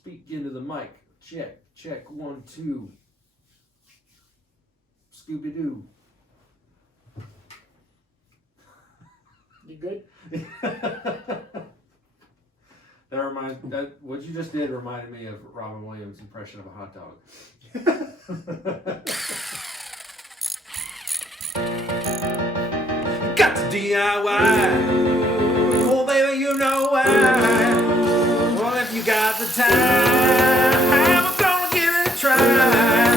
Speak into the mic. Check. Check. 1, 2. Scooby-Doo. You good? What you just did reminded me of Robin Williams' impression of a hot dog. Got to DIY. Oh, baby, you know why. Well, if you got the time, I'm gonna give it a try.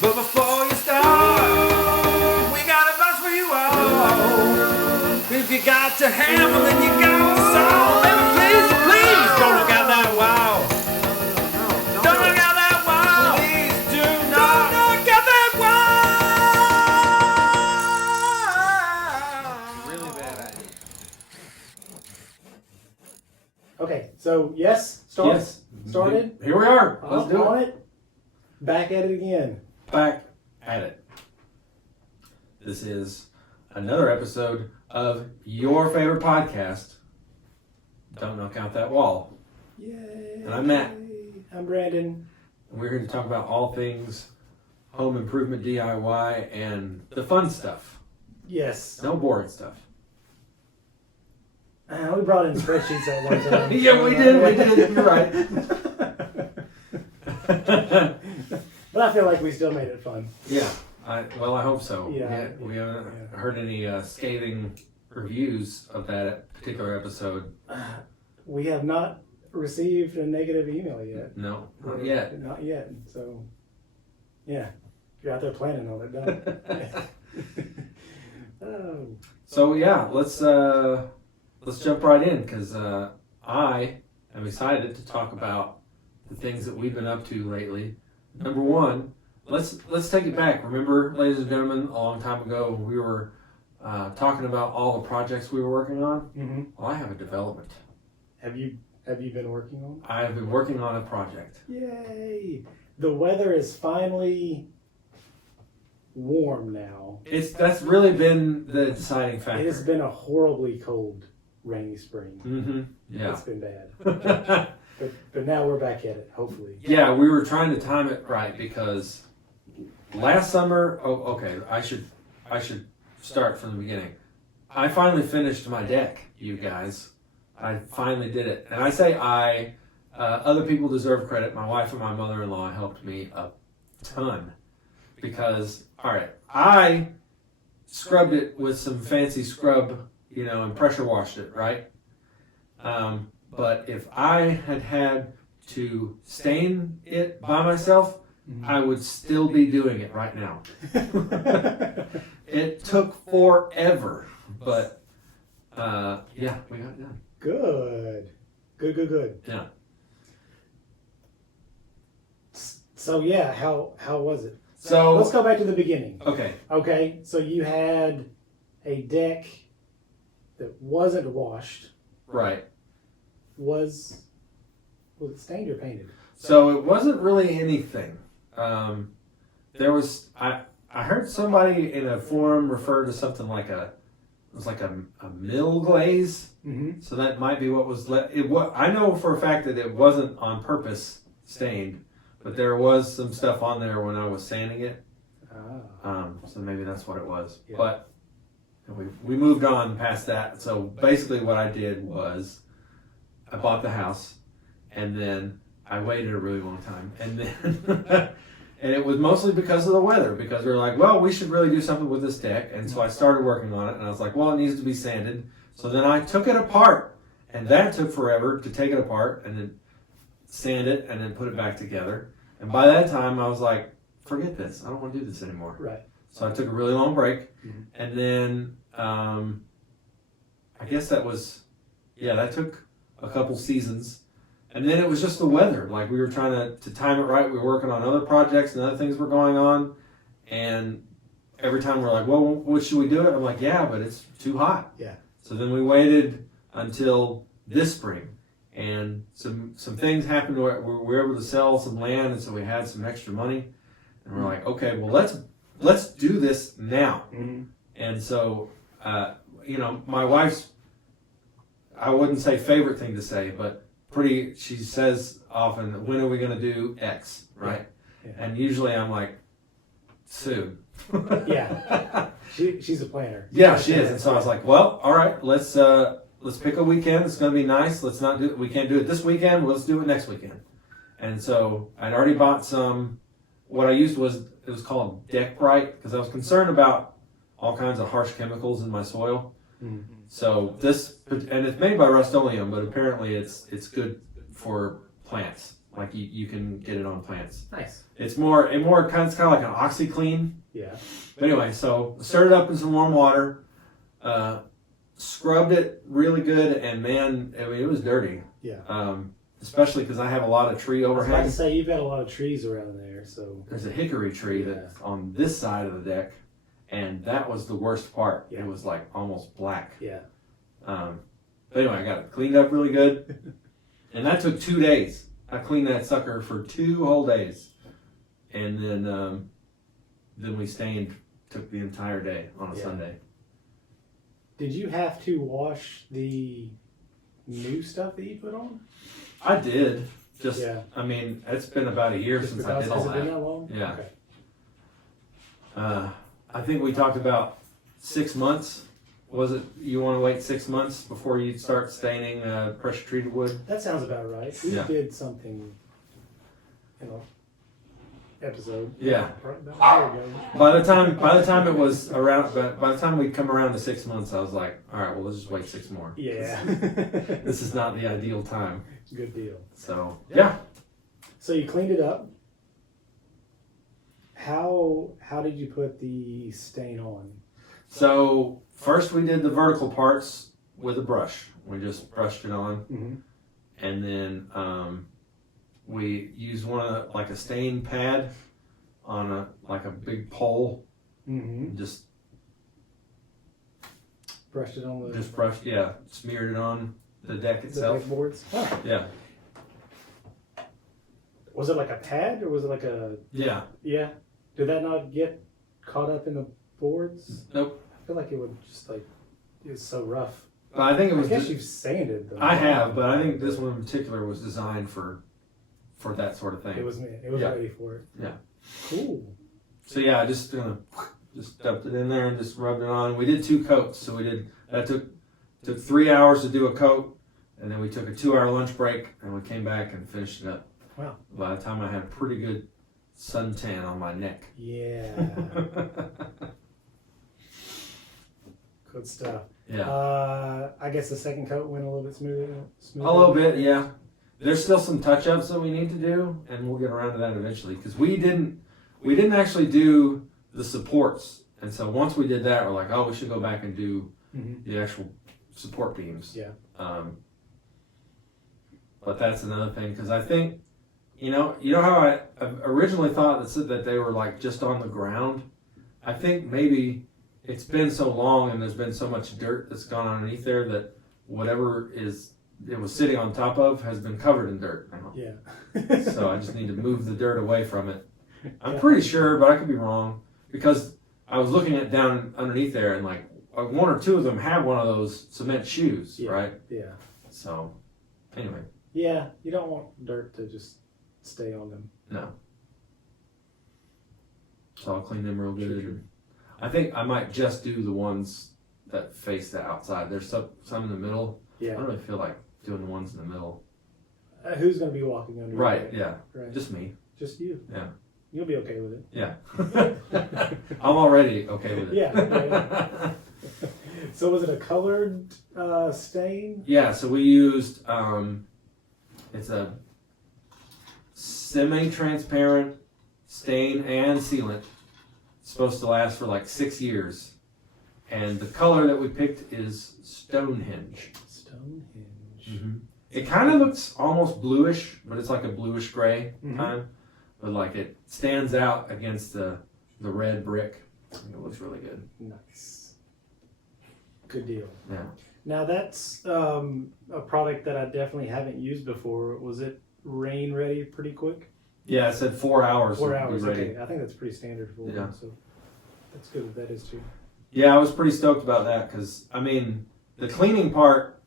But before you start, we got advice for you all. If you got to hammer, then you got to saw. Baby, please, don't look out that wall. Don't look out that wall. Please do not look out that wall. Really bad idea. Okay, so yes, started. Here we are. Let's do it. Back at it again. Back at it. This is another episode of your favorite podcast, Don't Knock Out That Wall. Yay. And I'm Matt. I'm Brandon. And we're here to talk about all things home improvement, DIY, and the fun stuff. Yes. No boring stuff. We brought in spreadsheets at one time. Yeah, we did. You're right. But I feel like we still made it fun. Yeah. I hope so. Yeah. We haven't heard any scathing reviews of that particular episode. We have not received a negative email yet. No, not yet. Not yet. So, yeah. If you're out there planning on it, don't. Oh. So yeah, let's jump right in because I am excited to talk about the things that we've been up to lately. Number one, let's take it back. Remember, ladies and gentlemen, a long time ago we were talking about all the projects we were working on. Mm-hmm. Well, I have a development. Have you been working on? I have been working on a project. Yay! The weather is finally warm now. That's really been the deciding factor. It has been a horribly cold, rainy spring. Mm-hmm. Yeah. It's been bad. But now we're back at it, hopefully. Yeah, we were trying to time it right because last summer. Oh, okay. I should start from the beginning. I finally finished my deck, you guys. I finally did it, and I say I. Other people deserve credit. My wife and my mother-in-law helped me a ton because, all right, I scrubbed it with some fancy scrub, and pressure washed it, right? But if I had to stain it by myself, I would still be doing it right now. It took forever, but yeah, we got it done. Good. Yeah. So yeah, how was it? So let's go back to the beginning. Okay. Okay. So you had a deck that wasn't washed. Right. Was it stained or painted? So it wasn't really anything. There was I heard somebody in a forum refer to something like a mill glaze. Mm-hmm. So that might be what was I know for a fact that it wasn't on purpose stained, but there was some stuff on there when I was sanding it. So maybe that's what it was. Yeah. But we moved on past that. So basically what I did was I bought the house and then I waited a really long time and then and it was mostly because of the weather, because we were like, well, we should really do something with this deck. And so I started working on it and I was like, well, it needs to be sanded. So then I took it apart, and that took forever to take it apart and then sand it and then put it back together. And by that time I was like, forget this. I don't want to do this anymore. Right. So I took a really long break. Mm-hmm. And then I guess that took a couple seasons. And then it was just the weather. Like we were trying to time it right. We were working on other projects and other things were going on. And every time we're like, well, what should we do it? I'm like, yeah, but it's too hot. Yeah. So then we waited until this spring. And some things happened where we were able to sell some land. And so we had some extra money. And we're like, okay, well, let's do this now. Mm-hmm. And so, my wife's, I wouldn't say favorite thing to say, but she says often, when are we going to do X, right? Yeah. And usually I'm like, soon. Yeah. She's a planner. Yeah, she is. And so I was like, well, all right, let's pick a weekend. It's going to be nice. We can't do it this weekend. Let's do it next weekend. And so I'd already bought some. What I used it was called Deck Bright, because I was concerned about all kinds of harsh chemicals in my soil. Mm-hmm. So and it's made by Rust-Oleum, but apparently it's good for plants. Like you can get it on plants. Nice. It's more kind of like an OxyClean. Yeah. But anyway, so stirred it up in some warm water, scrubbed it really good, and man, I mean, it was dirty. Yeah. Especially because I have a lot of tree I was about overhang. to say, you've got a lot of trees around there, so. There's a hickory tree that's on this side of the deck, and that was the worst part. Yeah. It was like almost black. Yeah. But anyway, I got it cleaned up really good, and that took 2 days. I cleaned that sucker for 2 whole days, and then we stained. Took the entire day on a Sunday. Did you have to wash the new stuff that you put on? I did. I mean, it's been about a year since I did all Has it been that. that long? Yeah. Okay. I think we talked about 6 months. Was it you want to wait 6 months before you start staining pressure treated wood? That sounds about right. We did something, episode. Yeah. About a year ago. By the time it was around, by the time we'd come around to 6 months, I was like, all right, well, let's just wait 6 more. Yeah. This is not the ideal time. Good deal. So yeah. So you cleaned it up. How did you put the stain on? So first we did the vertical parts with a brush. We just brushed it on, and then we used like a stain pad on a big pole. Just brushed it on the. Smeared it on the deck itself. The boards. Oh. Yeah. Was it like a pad or was it like a? Yeah. Yeah. Did that not get caught up in the boards? Nope. I feel like it would just it's so rough. But I think it was. I guess you've sanded them. I have, but I think this one in particular was designed for that sort of thing. It was ready for it. Yeah. Cool. So yeah, I just dumped it in there and just rubbed it on. We did 2 coats, so that took 3 hours to do a coat, and then we took a 2-hour lunch break, and we came back and finished it up. Wow. By the time I had a pretty good suntan on my neck. Yeah. Good stuff. Yeah. I guess the second coat went a little bit smoother. A little bit, yeah. There's still some touch-ups that we need to do, and we'll get around to that eventually. Because we didn't actually do the supports, and so once we did that, we're like, oh, we should go back and do the actual support beams. Yeah. But that's another thing, because I think, you know how I originally thought that they were like just on the ground. I think maybe it's been so long and there's been so much dirt that's gone underneath there that whatever it was sitting on top of has been covered in dirt now. Yeah. So I just need to move the dirt away from it. I'm pretty sure, but I could be wrong, because I was looking at down underneath there, and like 1 or 2 of them have one of those cement shoes, right? Yeah. So anyway. Yeah, you don't want dirt to just stay on them. No. So I'll clean them real good. Sure. I think I might just do the ones that face the outside. There's some in the middle. Yeah. I don't really feel like doing the ones in the middle. Who's going to be walking under? Right. your Yeah. Right. Just me. Just you. Yeah. You'll be okay with it. Yeah. I'm already okay with it. Yeah. So was it a colored stain? Yeah. So we used it's a semi-transparent stain and sealant. It's supposed to last for like 6 years, and the color that we picked is Stonehenge. Stonehenge. It kind of looks almost bluish, but it's like a bluish gray kind. But like it stands out against the red brick. It looks really good. Nice. Good deal. Yeah. Now that's a product that I definitely haven't used before. Was it rain ready pretty quick? Yeah, it said 4 hours. 4 hours. Ready. Okay. I think that's pretty standard for one. So that's good if that is too. Yeah, I was pretty stoked about that, because I mean the cleaning part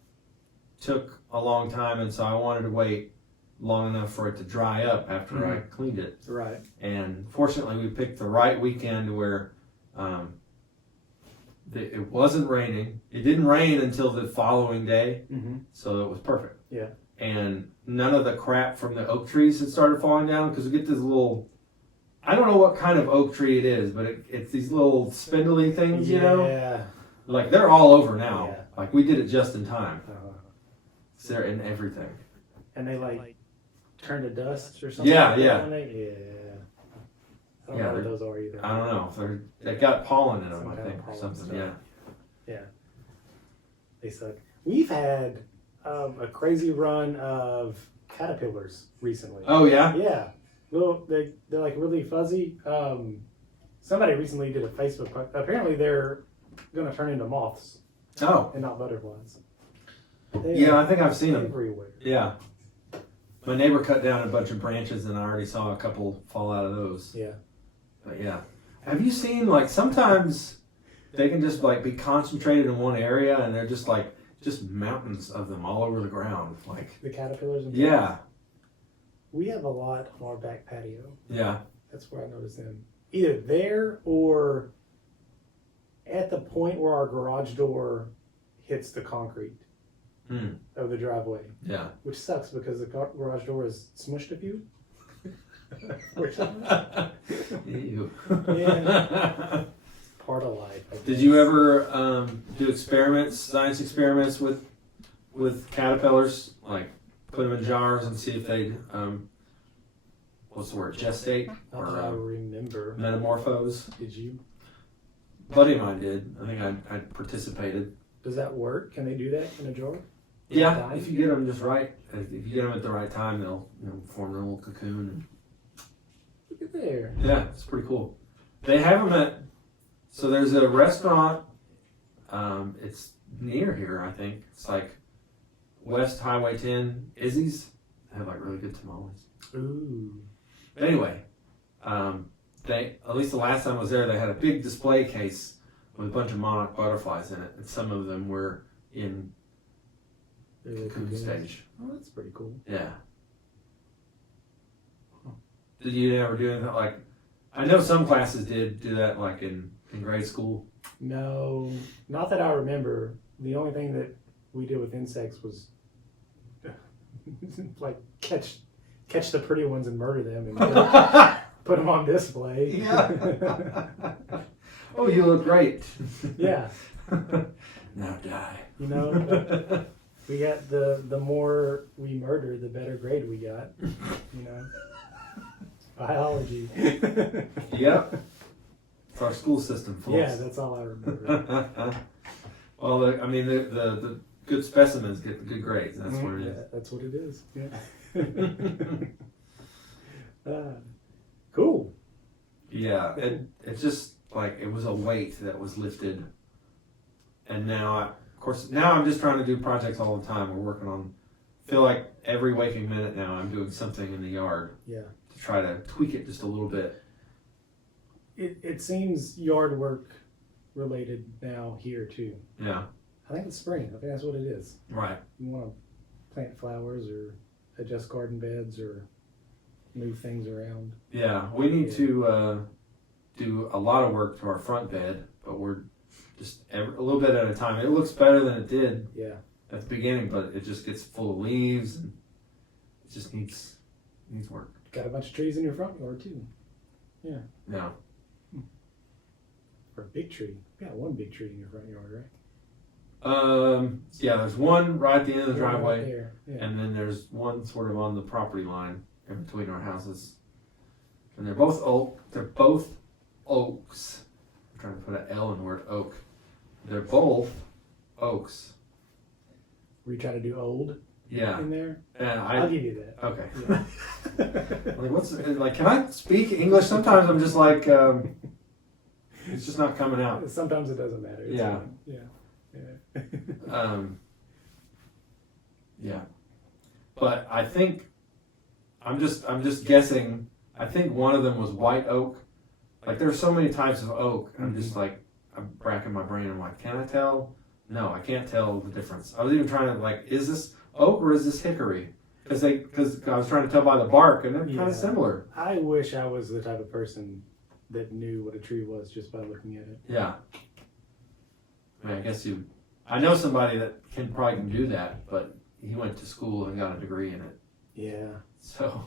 took a long time, and so I wanted to wait long enough for it to dry up after I cleaned it. Right. And fortunately, we picked the right weekend where it wasn't raining. It didn't rain until the following day, so it was perfect. Yeah. And none of the crap from the oak trees had started falling down, because we get this little, I don't know what kind of oak tree it is, but it's these little spindly things, you know? Yeah. Like, they're all over now. Yeah. Like, we did it just in time. So they're in everything. And they like turn to dust or something? Yeah, like that, yeah. don't they? Yeah. I don't know what those are either. I don't know. They got pollen in them, I Some kind of think, or pollen something. stuff. Yeah. They suck. We've had a crazy run of caterpillars recently. Oh, yeah? Yeah. They're like really fuzzy. Somebody recently did a Facebook post. Apparently they're going to turn into moths Oh. and not butterflies. Yeah, I think I've seen them. Everywhere. Yeah. My neighbor cut down a bunch of branches, and I already saw a couple fall out of those. Yeah. But yeah. Have you seen, like, sometimes they can just, like, be concentrated in one area, and they're just, like, just mountains of them all over the ground. Like, The caterpillars and yeah. We have a lot on our back patio. Yeah. That's where I noticed them. Either there or at the point where our garage door hits the concrete of the driveway. Yeah. Which sucks because the garage door is smushed a few. Ew. Yeah. Part of life. I Did guess. you ever do experiments, science experiments with caterpillars? Like, put them in jars and see if they'd, what's the word, gestate? Not that I remember. Metamorphose? Did you? Buddy of mine did. I think I participated. Does that work? Can they do that in a jar? Yeah, if you get them just right. If you get them at the right time, they'll form their little cocoon. Look at there. Yeah, it's pretty cool. They have them at, so there's a restaurant, it's near here, I think. It's like West Highway 10, Izzy's. They have like really good tamales. Ooh. But anyway, they, at least the last time I was there, they had a big display case with a bunch of monarch butterflies in it, and some of them were in cocoon stage. Oh, that's pretty cool. Yeah. Did you ever do anything like? I know some classes did do that, like in grade school. No, not that I remember. The only thing that we did with insects was like catch the pretty ones and murder them and put them on display. Yeah. Oh, you look great. Yeah. Now die. You know, we got the more we murder, the better grade we got. You know, biology. Yep. It's our school system, folks. Yeah, that's all I remember. Well, the good specimens get the good grades. That's what it is. Yeah, that's what it is. Yeah. Cool. Yeah, it's just like it was a weight that was lifted, and now, I'm just trying to do projects all the time. We're working on. Feel like every waking minute now, I'm doing something in the yard. Yeah. To try to tweak it just a little bit. It seems yard work related now here too. Yeah. I think it's spring. I think that's what it is. Right. You want to plant flowers or adjust garden beds or move things around. Yeah, we need to do a lot of work to our front bed, but we're just a little bit at a time. It looks better than it did at the beginning, but it just gets full of leaves and it just needs work. Got a bunch of trees in your front yard too. Yeah. Yeah. Or a big tree. You got one big tree in your front yard, right? Yeah, there's one right at the end of the driveway, Right there. Yeah. and then there's one sort of on the property line in between our houses. And they're both oaks. I'm trying to put an L in the word oak. They're both oaks. Were you trying to do old Yeah. in there? And I'll give you that. Okay. Yeah. Like, can I speak English? Sometimes I'm just like, it's just not coming out. Sometimes it doesn't matter. It's Yeah. fine. Yeah. Yeah. But I think I'm just guessing. I think one of them was white oak. Like, there's so many types of oak. I'm just like, I'm racking my brain. I'm like, can I tell? No, I can't tell the difference. I was even trying to like, is this oak or is this hickory? Because I was trying to tell by the bark, and they're kind of similar. I wish I was the type of person that knew what a tree was just by looking at it. Yeah. I mean, I guess I know somebody that probably can do that, but he went to school and got a degree in it. Yeah. So.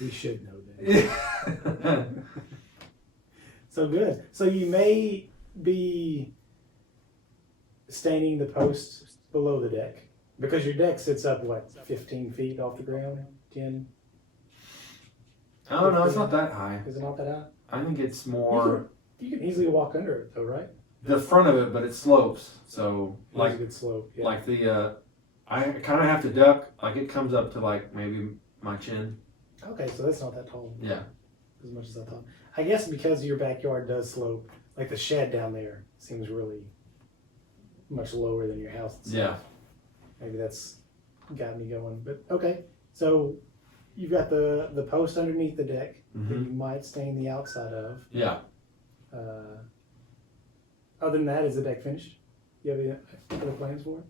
We should know that. So good. So you may be staining the posts below the deck because your deck sits up, what, 15 feet off the ground? 10? I don't know. It's not that high. Is it not that high? I think it's more. You can easily walk under it, though, right? The front of it, but it slopes. So Like a good slope. Yeah. like I kind of have to duck. Like it comes up to like maybe my chin. Okay, so that's not that tall. Yeah. As much as I thought. I guess because your backyard does slope, like the shed down there seems really much lower than your house itself. Yeah. Maybe that's got me going. But okay, so you've got the post underneath the deck that you might stain the outside of. Yeah. Other than that, is the deck finished? You have any other plans for it?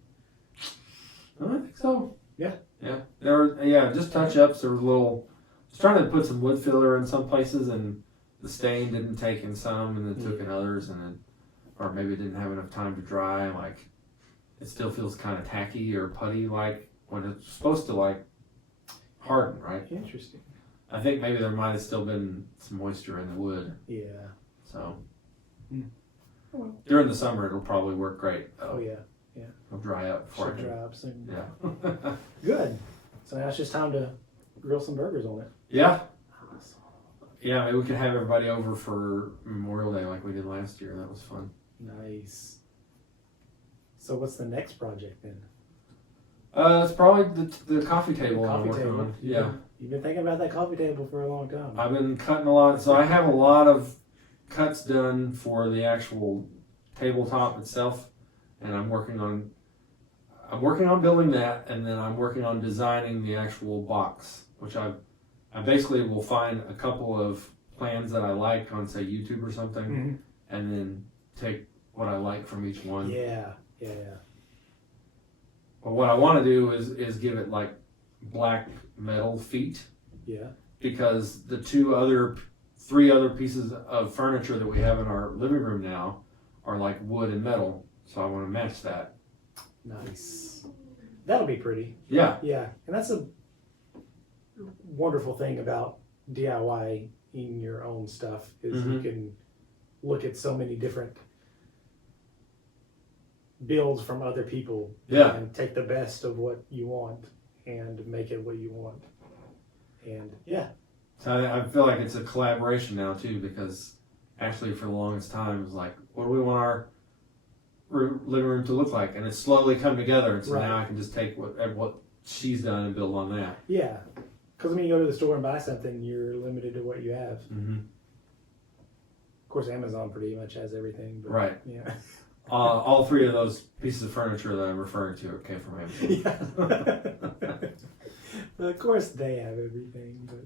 I think so. Yeah. Yeah. There were just touch ups. There was a little. I was trying to put some wood filler in some places, and the stain didn't take in some, and it took in others, and then, or maybe it didn't have enough time to dry. Like, it still feels kind of tacky or putty like when it's supposed to like harden, right? Interesting. I think maybe there might have still been some moisture in the wood. Yeah. So Well. during the summer, it'll probably work great. Oh yeah. It'll dry up before Should I can. dry up soon. Yeah. Good. So now it's just time to grill some burgers on it. Yeah. Yeah, maybe we could have everybody over for Memorial Day like we did last year. That was fun. Nice. So what's the next project then? It's probably the coffee table I'm Coffee working table. on. Yeah. You've been thinking about that coffee table for a long time. I've been cutting a lot. So I have a lot of cuts done for the actual tabletop itself, and I'm working on building that, and then I'm working on designing the actual box, which I basically will find a couple of plans that I like on, say, YouTube or something, and then take what I like from each one. Yeah. But what I want to do is give it like black metal feet. Yeah. Because the three other pieces of furniture that we have in our living room now are like wood and metal. So I want to match that. Nice. That'll be pretty. Yeah. Yeah. And that's a wonderful thing about DIY in your own stuff is you can look at so many different builds from other people and take the best of what you want and make it what you want. And So I feel like it's a collaboration now too, because actually for the longest time it was like, what do we want our living room to look like? And it's slowly come together, and so now I can just take what she's done and build on that. Yeah, because when you go to the store and buy something, you're limited to what you have. Of course, Amazon pretty much has everything. But right. Yeah. All three of those pieces of furniture that I'm referring to came from Amazon. Yeah. But of course, they have everything, but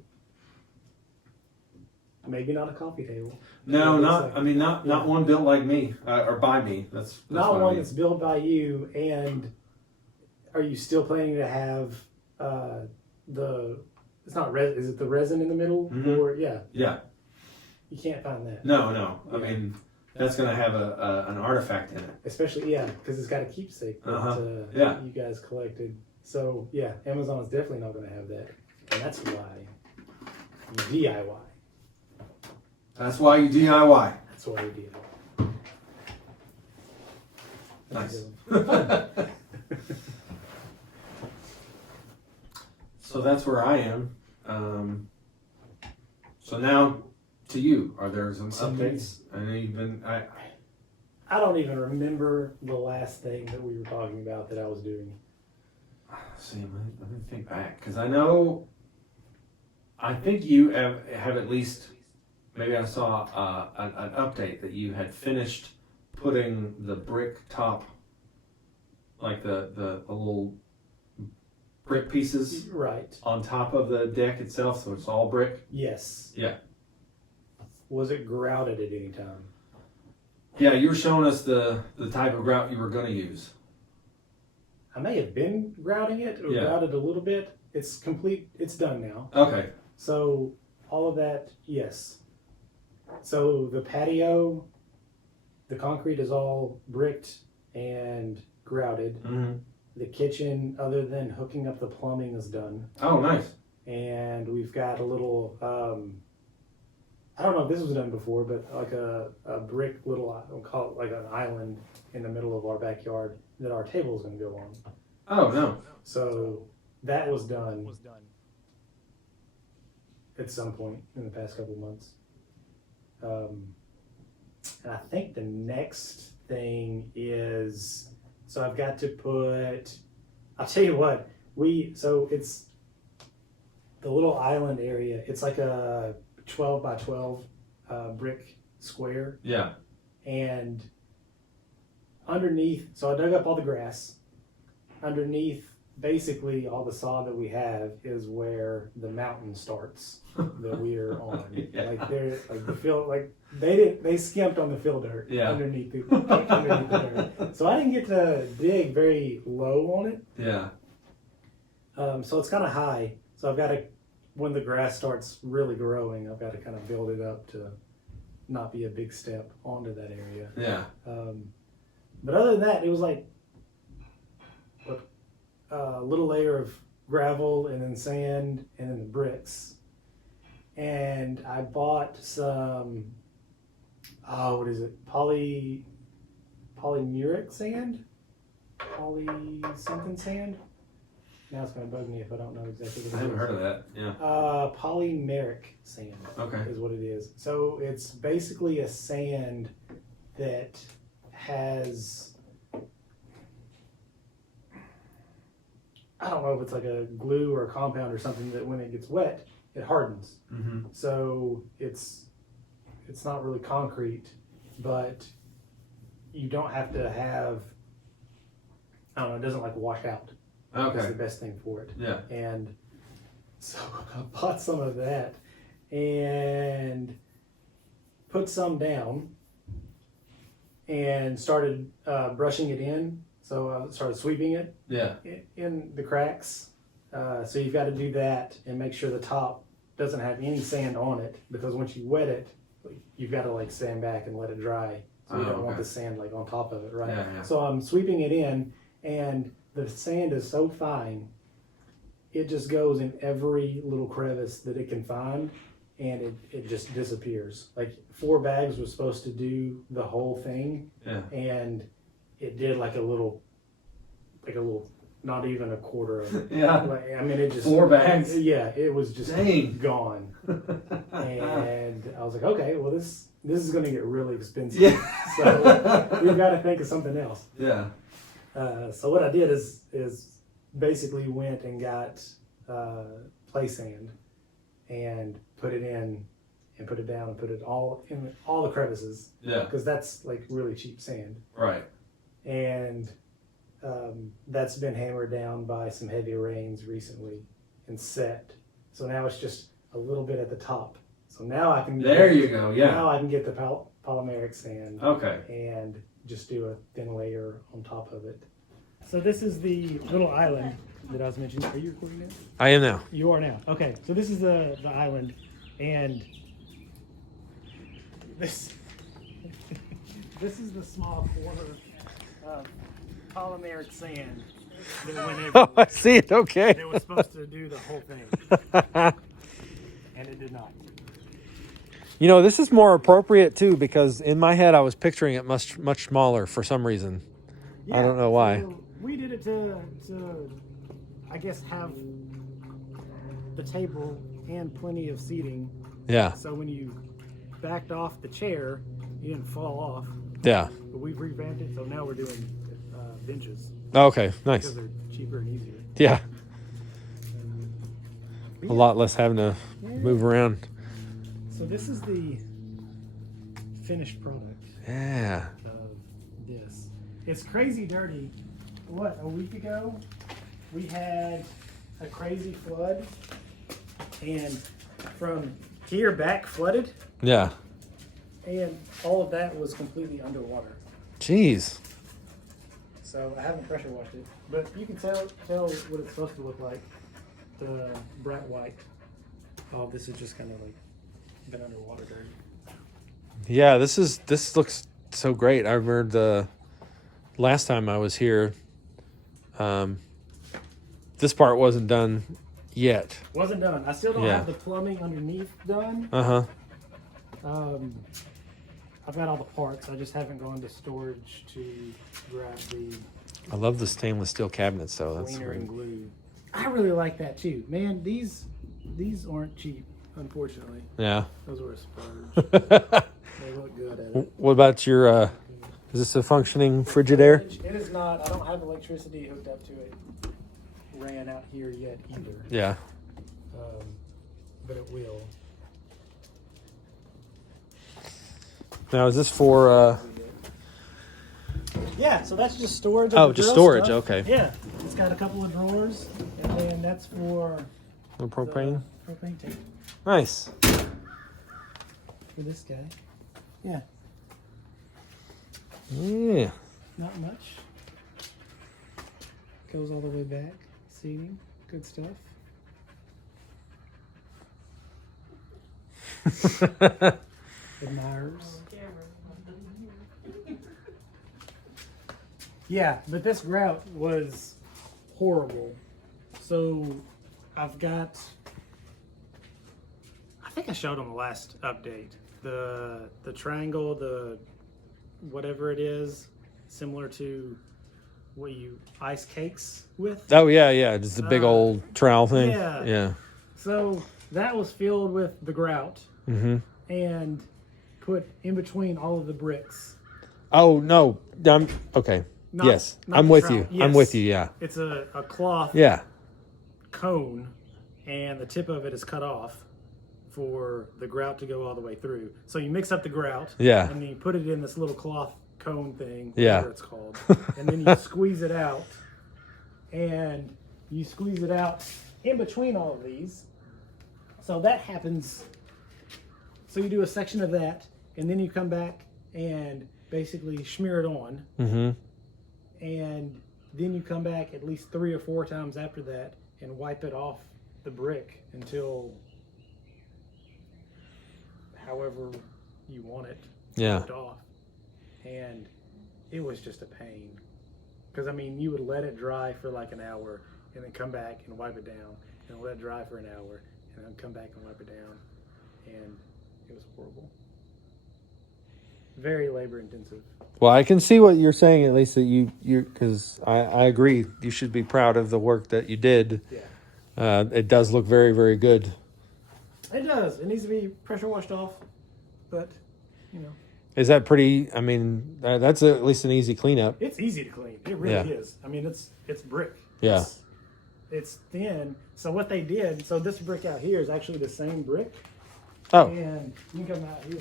maybe not a coffee table. No, not one built like me or by me. That's not one that's built by you. And are you still planning to have it's not is it the resin in the middle or yeah? You can't find that. No. I mean, that's gonna have an artifact in it. Especially because it's got a keepsake that you guys collected. So yeah, Amazon's definitely not going to have that, and that's why you DIY. That's why you DIY. That's why you DIY. Nice. So that's where I am. So now to you, are there some updates? I know you've been. I don't even remember the last thing that we were talking about that I was doing. See, let me think back, because I think you have at least, maybe I saw an update that you had finished putting the brick top, like the little brick pieces on top of the deck itself, so it's all brick. Yes. Yeah. Was it grouted at any time? Yeah, you were showing us the type of grout you were going to use. I may have been grouting it or grouted a little bit. It's complete. It's done now. Okay. So all of that, yes. So the patio, the concrete is all bricked and grouted. Mm-hmm. The kitchen, other than hooking up the plumbing, is done. Oh, nice. And we've got a little, I don't know if this was done before, but like a brick little, we'll call it like an island in the middle of our backyard that our table is going to go on. Oh, no. So that was done at some point in the past couple of months. And I think the next thing is, so I've got to put, I'll tell you what, so it's the little island area. It's like a 12 by 12 brick square. Yeah. And underneath, so I dug up all the grass. Underneath, basically all the sod that we have is where the mountain starts that we are on. Yeah. Like they're like the fill, like they skimped on the fill dirt underneath the dirt. So I didn't get to dig very low on it. Yeah. So it's kind of high. So I've got to, when the grass starts really growing, I've got to kind of build it up to not be a big step onto that area. Yeah. But other than that, it was like a little layer of gravel and then sand and then the bricks. And I bought some, what is it? Polymeric sand? Poly something sand? Now it's going to bug me if I don't know exactly what it is. I haven't heard of that. Yeah. Polymeric sand is what it is. So it's basically a sand that has, I don't know if it's like a glue or a compound or something that when it gets wet, it hardens. Mm-hmm. So it's not really concrete, but you don't have to have, I don't know, it doesn't like wash out. Okay. That's the best thing for it. Yeah. And so I bought some of that and put some down and started brushing it in. So I started sweeping it in the cracks. So you've got to do that and make sure the top doesn't have any sand on it, because once you wet it, you've got to like sand back and let it dry. So you don't want the sand like on top of it, right? Yeah. So I'm sweeping it in, and the sand is so fine, it just goes in every little crevice that it can find, and it just disappears. Like 4 bags was supposed to do the whole thing, and it did like a little, not even a quarter of it. Yeah. Like, I mean, it just 4 bags. Yeah, it was just Dang. gone. And I was like, okay, well this is going to get really expensive. Yeah. So we've got to think of something else. Yeah. So what I did is basically went and got play sand and put it in and put it down and put it all in all the crevices. Yeah. Because that's like really cheap sand. Right. And that's been hammered down by some heavy rains recently and set. So now it's just a little bit at the top. So now I can There you go. Yeah. Now I can get the polymeric sand. Okay. And just do a thin layer on top of it. So this is the little island that I was mentioning. Are you recording it? I am now. You are now. Okay. So this is the island, and this is the small corner of polymeric sand that went everywhere. Oh, I see it. Okay. It was supposed to do the whole thing, and it did not. You know, this is more appropriate too, because in my head I was picturing it much smaller for some reason. Yeah, I don't know why. So we did it to I guess have the table and plenty of seating. Yeah. So when you backed off the chair, you didn't fall off. Yeah. But we've revamped it, so now we're doing benches Okay. Nice. because they're cheaper and easier. Yeah. A lot less having to move around. So this is the finished product Yeah. of this. It's crazy dirty. What, a week ago, we had a crazy flood, and from here back flooded, Yeah. And all of that was completely underwater. Jeez. So I haven't pressure washed it, but you can tell what it's supposed to look like. The bright white. Oh, this is just kind of like been underwater dirty. Yeah, this looks so great. I remember the last time I was here, this part wasn't done yet. Wasn't done. I still don't have the plumbing underneath done. I've got all the parts. I just haven't gone to storage to grab the I love the stainless steel cabinets, though. That's cleaner and great. glue. I really like that too. Man, these aren't cheap, unfortunately. Yeah. Those were a splurge. They look good at it. What about your? Is this a functioning Frigidaire? It is not. I don't have electricity hooked up to it. Ran out here yet either. Yeah. But it will. Now, is this for? Yeah, so that's just storage. Oh, Of the just drill storage. stuff. Okay. Yeah, it's got a couple of drawers, and then that's for The propane. the propane tank Nice. for this guy. Yeah, Yeah. not much. Goes all the way back. Seating, good stuff. Admirers. Yeah, but this grout was horrible. So I've got, I think I showed on the last update, the triangle, the whatever it is, similar to what you ice cakes with. Oh yeah. Just a big old trowel thing. yeah. Yeah. So that was filled with the grout Mm-hmm. and put in between all of the bricks. Oh no. Okay. Yes, not I'm the with trowel. you. I'm Yes. with you. Yeah. It's a cloth Yeah. cone, and the tip of it is cut off for the grout to go all the way through. So you mix up the grout, Yeah. and then you put it in this little cloth cone thing, Yeah. whatever it's called, and then you squeeze it out, and you squeeze it out in between all of these. So that happens. So you do a section of that, and then you come back and basically smear it on. Mm-hmm. And then you come back at least 3 or 4 times after that and wipe it off the brick until however you want it Yeah. wiped off. And it was just a pain. Because, I mean, you would let it dry for like an hour and then come back and wipe it down. And let it dry for an hour and then come back and wipe it down. And it was horrible. Very labor intensive. Well, I can see what you're saying, at least that you because I agree. You should be proud of the work that you did. Yeah. It does look very, very good. It does. It needs to be pressure washed off, but you know, Is that pretty? I mean, that's at least an easy cleanup. it's easy to clean. It really is. I mean, it's brick. Yeah. It's thin. So what they did, so this brick out here is actually the same brick, Oh, and you can come out here.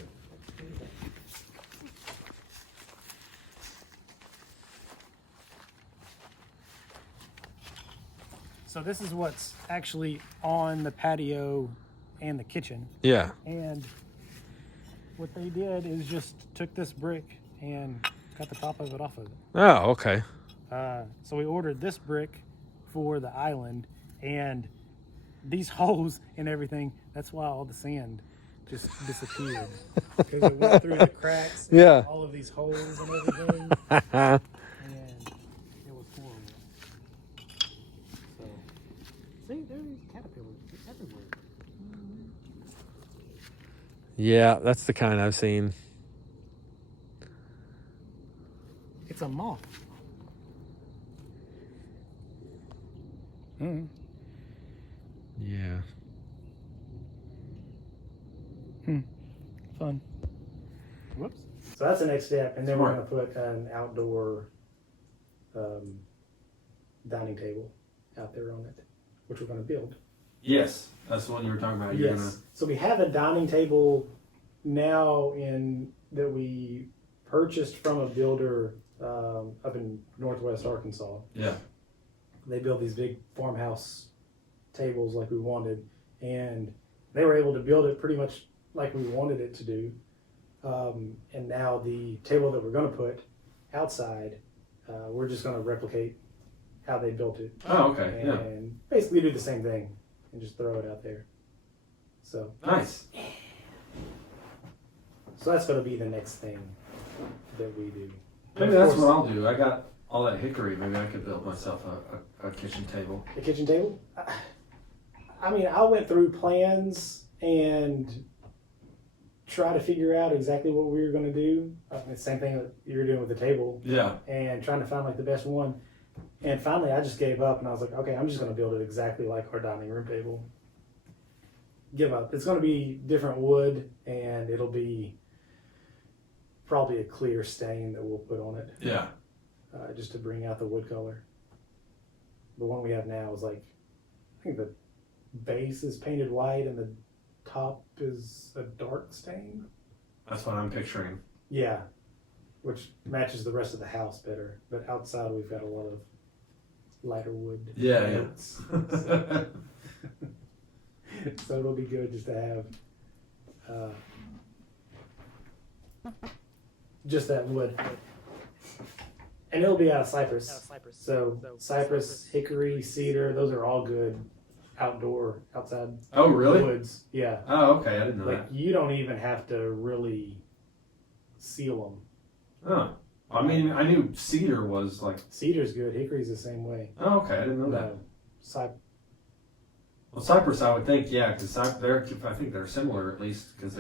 So this is what's actually on the patio and the kitchen. yeah. And what they did is just took this brick and cut the top of it off of it. Oh, okay. So we ordered this brick for the island, and these holes and everything, that's why all the sand just disappeared. Because it went through the cracks and Yeah. all of these holes and everything. And it was horrible. So, see, there's caterpillars everywhere. Yeah, that's the kind I've seen. It's a moth. Mm. Yeah. Fun. Whoops. So that's the next step, and then we're going to put an outdoor dining table out there on it, which we're going to build. Yes, that's the one you were talking about. You're Yes. So we have a dining table now that we purchased from a builder up in Northwest Arkansas. Yeah. They build these big farmhouse tables like we wanted, and they were able to build it pretty much like we wanted it to do. And now the table that we're going to put outside, we're just going to replicate how they built it. Oh, okay. Yeah. And basically do the same thing and just throw it out there. So Nice. So that's going to be the next thing that we do. Maybe that's what I'll do. I got all that hickory. Maybe I could build myself a kitchen table. The kitchen table? I mean, I went through plans and try to figure out exactly what we were going to do. The same thing that you were doing with the table. Yeah. And trying to find like the best one. And finally I just gave up and I was like, okay, I'm just going to build it exactly like our dining room table. Give up. It's going to be different wood and it'll be probably a clear stain that we'll put on it. Yeah. Just to bring out the wood color. The one we have now is like, I think the base is painted white and the top is a dark stain. That's what I'm picturing. Yeah, which matches the rest of the house better. But outside we've got a lot of lighter wood. Yeah, notes. yeah. So it'll be good just to have just that wood. And it'll be out of cypress. So cypress, hickory, cedar, those are all good outdoor, outside Oh, really? woods. Yeah. Oh, okay. I didn't know Like you don't even have to really seal them. that. Oh. I mean, I knew cedar was like. Cedar's good. Hickory's the same way. Oh, okay. I didn't know that. Well, cypress, I would think, yeah, because I think they're similar at least, because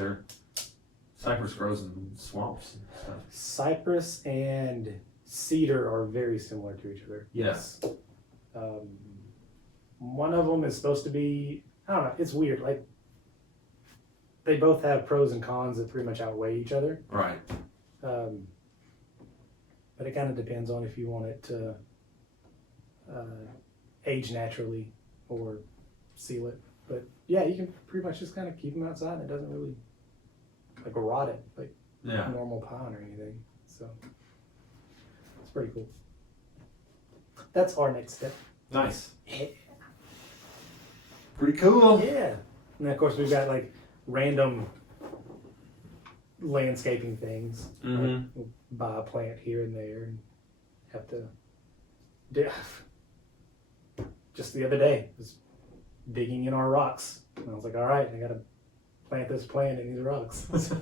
cypress grows in swamps and stuff. Cypress and cedar are very similar to each other. Yes. One of them is supposed to be, I don't know, it's weird. Like, they both have pros and cons that pretty much outweigh each other. Right. But it kind of depends on if you want it to age naturally or seal it. But yeah, you can pretty much just kind of keep them outside. It doesn't really like rot it like Yeah. normal pine or anything. So it's pretty cool. That's our next step. Nice. Pretty cool. Yeah. And then of course we've got like random landscaping things. Mm-hmm. Like we'll buy a plant here and there and have to do. Just the other day, was digging in our rocks. And I was like, all right, I gotta plant this plant in these rocks. So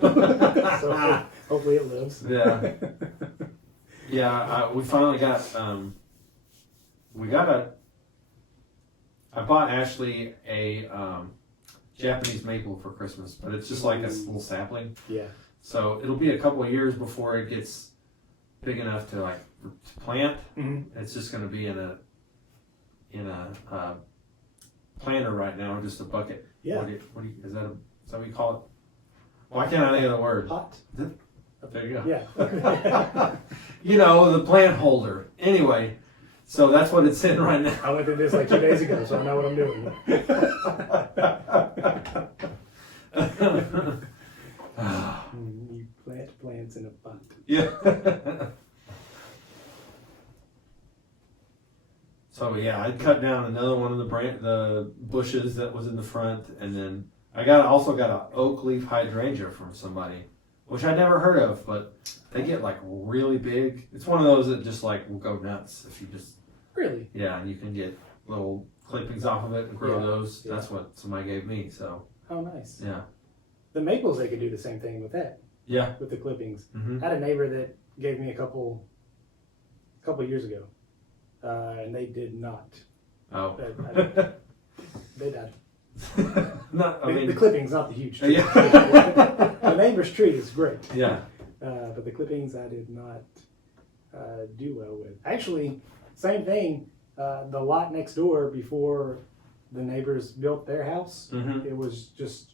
hopefully it lives. Yeah. Yeah, we finally got, I bought Ashley a Japanese maple for Christmas, but it's just like a little sapling. Yeah. So it'll be a couple of years before it gets big enough to like to plant. Mm-hmm. It's just going to be in a planter right now, just a bucket. Yeah. Is that what you call it? Why can't I think of the word? Pot. There you go. Yeah. You know, the plant holder. Anyway, so that's what it's in right now. I went through this like 2 days ago, so I know what I'm doing. You plant plants in a pot. Yeah. So yeah, I cut down another one of the bushes that was in the front, and then I also got an oak leaf hydrangea from somebody, which I never heard of, but they get like really big. It's one of those that just like will go nuts if you just Really? yeah, and you can get little clippings off of it and grow Yeah, those. yeah. That's what somebody gave me. So Oh, nice. yeah, The maples, they could do the same thing with that, yeah. with the clippings. Mm-hmm. I had a neighbor that gave me a couple years ago, and they did not. Oh. They died. Not. I mean, The clippings, not the huge tree. yeah. The neighbor's tree is great, Yeah. but the clippings I did not do well with. Actually, same thing. The lot next door before the neighbors built their house, Mm-hmm. it was just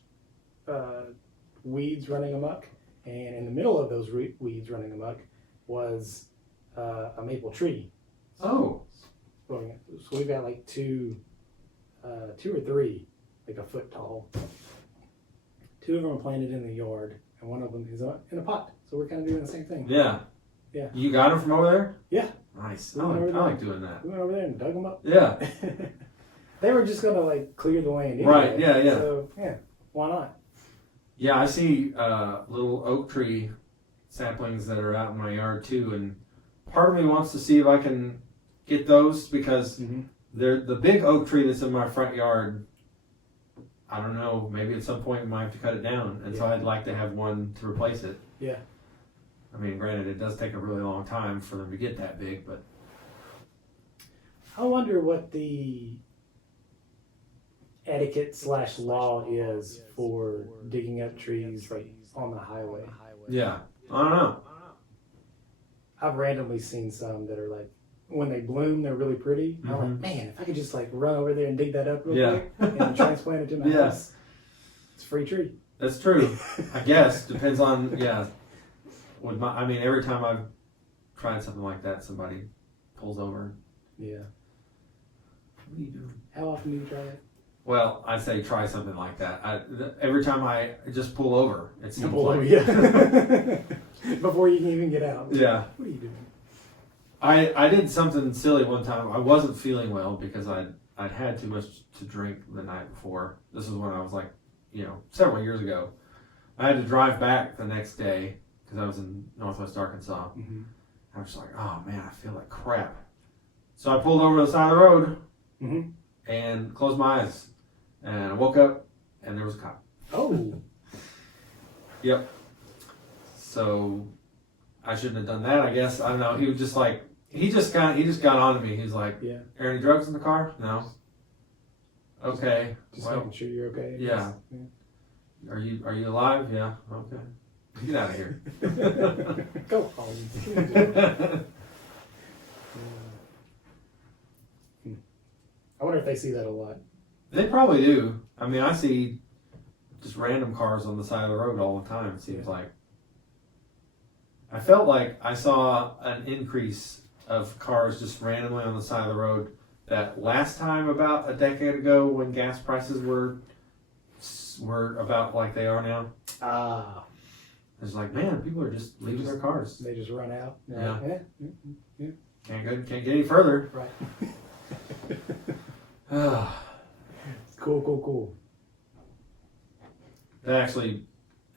weeds running amok, and in the middle of those weeds running amok was a maple tree. Oh. So we've got like two or three, like a foot tall. 2 of them are planted in the yard, and 1 of them is in a pot. So we're kind of doing the same thing. Yeah. Yeah. You got them from over there? Yeah. Nice. We I went over like there. doing that. We went over there and dug them up. Yeah. They were just gonna like clear the land anyway. Right, yeah, yeah. So yeah, why not? Yeah, I see little oak tree saplings that are out in my yard too, and part of me wants to see if I can get those because they're the big oak tree that's in my front yard. I don't know, maybe at some point we might have to cut it down, and so I'd like to have one to replace it. Yeah. I mean, granted, it does take a really long time for them to get that big, but I wonder what the etiquette / law is for digging up trees like on the highway. yeah, I don't know. I've randomly seen some that are like, when they bloom, they're really pretty. I'm like, man, if I could just like run over there and dig that up real quick and transplant it to my house, it's a free tree. That's true. I guess depends on With I mean, every time I've tried something like that, somebody pulls over. Yeah. What are you doing? How often do you try it? Well, I say try something like that. Every time I just pull over, it seems Pull over, like yeah. Before you can even get out. yeah. What are you doing? I did something silly one time. I wasn't feeling well because I'd had too much to drink the night before. This is when I was like, several years ago. I had to drive back the next day because I was in Northwest Arkansas. I was like, oh man, I feel like crap. So I pulled over to the side of the road and closed my eyes. And I woke up and there was a cop. Oh. Yep. So I shouldn't have done that, I guess. I don't know. He was just like, he just got on to me. He's like, Yeah. Are any drugs in the car? No. Okay. Just Well, making sure you're okay. yeah. Are you alive? Yeah. Okay. Get out of here. Go home. I wonder if they see that a lot. They probably do. I mean, I see just random cars on the side of the road all the time, it seems like. I felt like I saw an increase of cars just randomly on the side of the road that last time about a decade ago when gas prices were about like they are now. Ah. It's like, man, people are just leaving their cars. They just run out. Yeah. Yeah. Can't get any further. Right. Cool. That actually,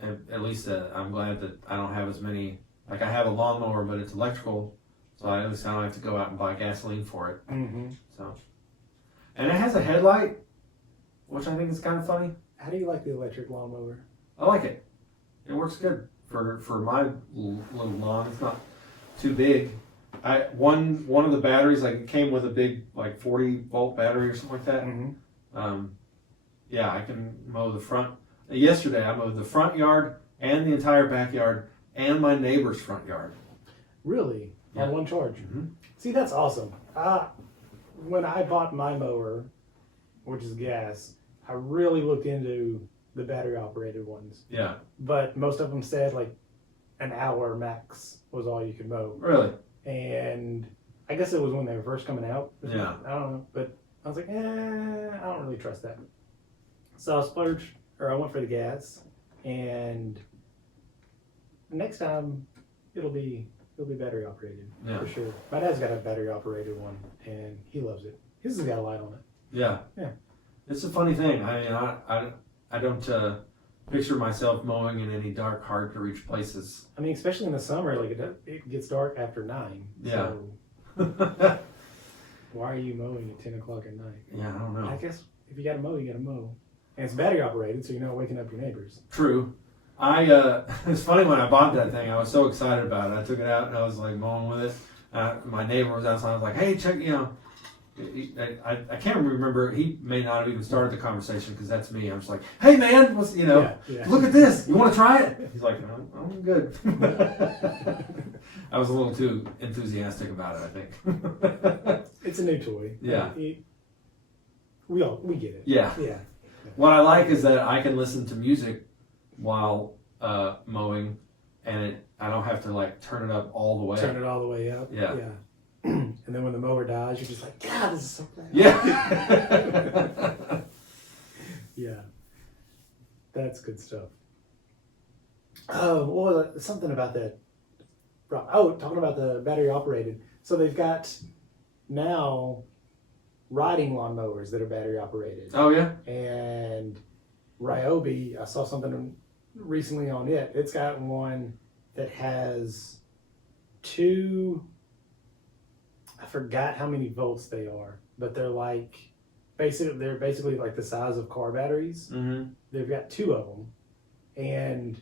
at least I'm glad that I don't have as many. Like I have a lawnmower, but it's electrical, so at least I don't have to go out and buy gasoline for it. So, and it has a headlight, which I think is kind of funny. How do you like the electric lawnmower? I like it. It works good for my little lawn. It's not too big. One of the batteries, like it came with a big like 40-volt battery or something like that. Yeah, I can mow the front. Yesterday I mowed the front yard and the entire backyard and my neighbor's front yard. Really? Yeah. On one charge? See, that's awesome. When I bought my mower, which is gas, I really looked into the battery operated ones. Yeah. But most of them said like an hour max was all you could mow. Really? And I guess it was when they were first coming out. Yeah. I don't know. But I was like, I don't really trust that. So I went for the gas, and next time it'll be battery operated for sure. My dad's got a battery operated one, and he loves it. His has got a light on it. Yeah. Yeah. It's a funny thing. I mean, I don't picture myself mowing in any dark, hard to reach places. I mean, especially in the summer, like it gets dark after 9. Yeah. So why are you mowing at 10 o'clock at night? Yeah, I don't know. I guess if you got to mow, you got to mow. And it's battery operated, so you're not waking up your neighbors. True. It's funny when I bought that thing, I was so excited about it. I took it out and I was like mowing with it. My neighbor was outside. I was like, hey, check, I can't remember. He may not have even started the conversation because that's me. I'm just like, hey man, look at this. You want to try it? He's like, no, I'm good. I was a little too enthusiastic about it, I think. It's a new toy. Yeah. We get it. Yeah. Yeah. What I like is that I can listen to music while mowing, and I don't have to like turn it up all the way. Turn it all the way up. Yeah. Yeah. And then when the mower dies, you're just like, God, this is so bad. Yeah. Yeah. That's good stuff. Oh, well, something about that. Oh, talking about the battery operated. So they've got now riding lawnmowers that are battery operated. Oh yeah. And Ryobi, I saw something recently on it. It's got one that has two. I forgot how many volts they are, but they're basically like the size of car batteries. Mm-hmm. They've got two of them, and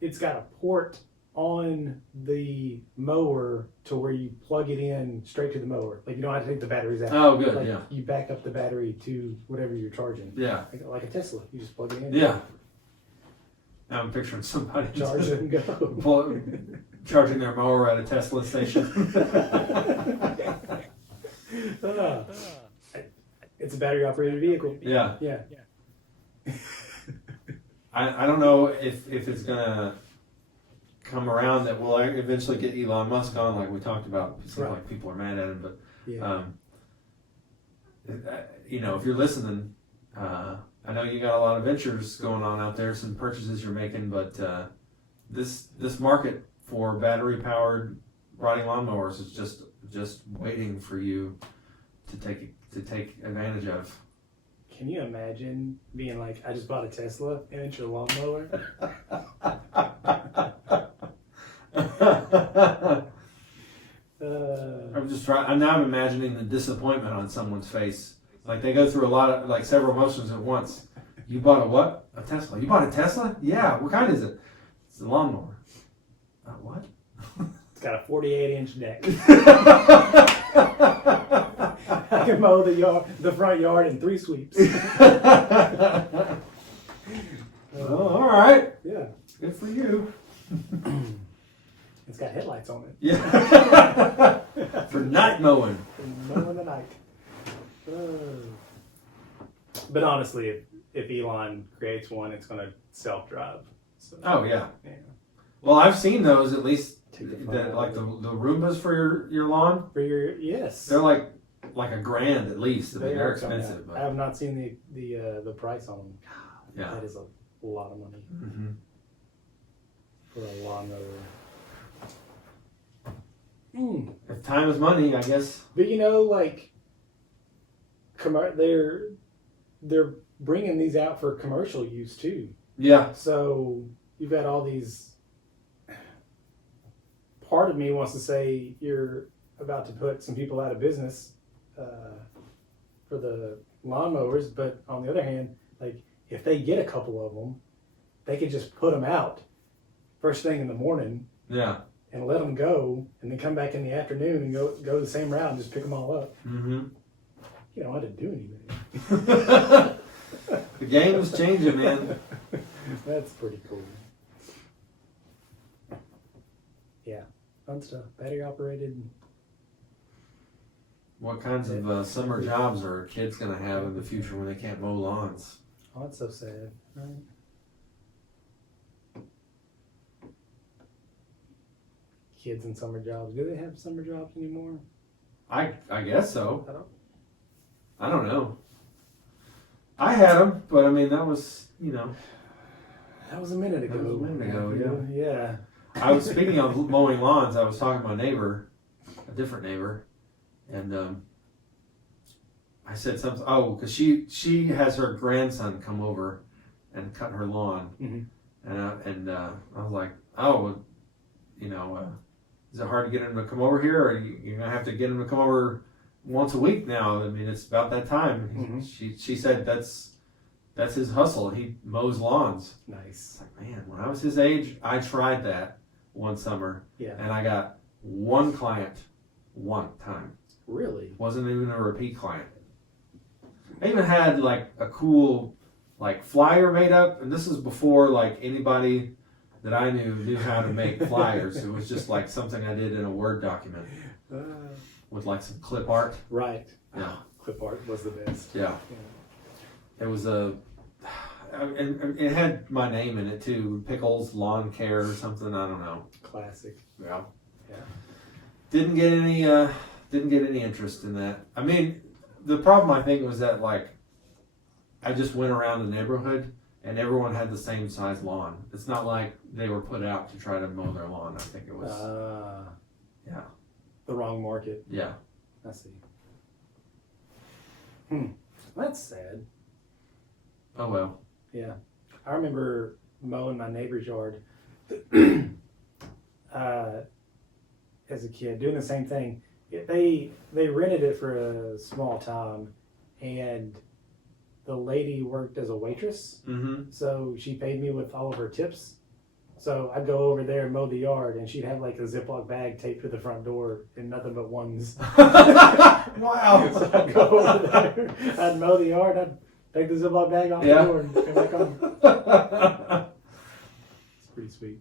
it's got a port on the mower to where you plug it in straight to the mower. Like you don't have to take the batteries out. Oh, good. Like Yeah. you back up the battery to whatever you're charging. Yeah. Like a Tesla. You just plug it in. Yeah. Now I'm picturing somebody Charge it and go. charging their mower at a Tesla station. It's a battery operated vehicle. Yeah. Yeah. I don't know if it's gonna come around that we'll eventually get Elon Musk on, like we talked about. It seems Right. like people are mad at him, but Yeah. you know, if you're listening, I know you got a lot of ventures going on out there, some purchases you're making, but this market for battery powered riding lawnmowers is just waiting for you to take advantage of. Can you imagine being like, I just bought a Tesla and it's your lawnmower? I'm now imagining the disappointment on someone's face. Like they go through a lot of like several emotions at once. You bought a what? A Tesla. You bought a Tesla? Yeah. What kind is it? It's a lawnmower. What? It's got a 48-inch deck. I can mow the front yard in 3 sweeps. Well, all right. Yeah. Good for you. It's got headlights on it. Yeah. For night mowing. For mowing the night. But honestly, if Elon creates one, it's going to self-drive. So, Oh yeah. yeah. Well, I've seen those at least. Take the That like the Roombas for your lawn. For your yes. They're like $1,000 at least. I mean, they're are coming expensive. out. But I have not seen the price on them. yeah. That is a lot of money Mm-hmm. for a lawnmower. If time is money, I guess. But you know, like, they're bringing these out for commercial use too. Yeah. So you've got all these. Part of me wants to say you're about to put some people out of business for the lawnmowers, but on the other hand, like if they get a couple of them, they could just put them out first thing in the morning Yeah. and let them go, and then come back in the afternoon and go the same route and just pick them all up. Mm-hmm. You don't have to do anything. The game is changing, man. That's pretty cool. Yeah, fun stuff. Battery operated. What kinds of summer jobs are kids gonna have in the future when they can't mow lawns? Oh, that's so sad, right? Kids in summer jobs. Do they have summer jobs anymore? I guess so. I don't. I don't know. I had them, but I mean that was That was a minute ago. That was a minute ago, Yeah. I was speaking of mowing lawns. I was talking to my neighbor, a different neighbor, and I said something. Oh, because she has her grandson come over and cut her lawn, and I was like, oh, is it hard to get him to come over here, or you're gonna have to get him to come over once a week now? I mean, it's about that time. She said that's his hustle. He mows lawns. Nice. It's like, man, when I was his age, I tried that one summer, Yeah. and I got one client one time. Really? Wasn't even a repeat client. I even had like a cool flyer made up, and this is before like anybody that I knew how to make flyers. It was just like something I did in a Word document with like some clip art. Right. Yeah. Clip art was the best. Yeah. It was and it had my name in it too. Pickles Lawn Care or something. I don't know. Classic. Yeah. Yeah. Didn't get any interest in that. I mean, the problem I think was that I just went around the neighborhood and everyone had the same size lawn. It's not like they were put out to try to mow their lawn. I think it was yeah. The wrong market. Yeah. I see. That's sad. Oh well. Yeah. I remember mowing my neighbor's yard as a kid, doing the same thing. They rented it for a small time, and the lady worked as a waitress, so she paid me with all of her tips. So I'd go over there and mow the yard, and she'd have like a Ziploc bag taped to the front door and nothing but ones. Wow. So I'd go over there, I'd mow the yard, I'd take the Ziploc bag off the door and come back home. It's pretty sweet.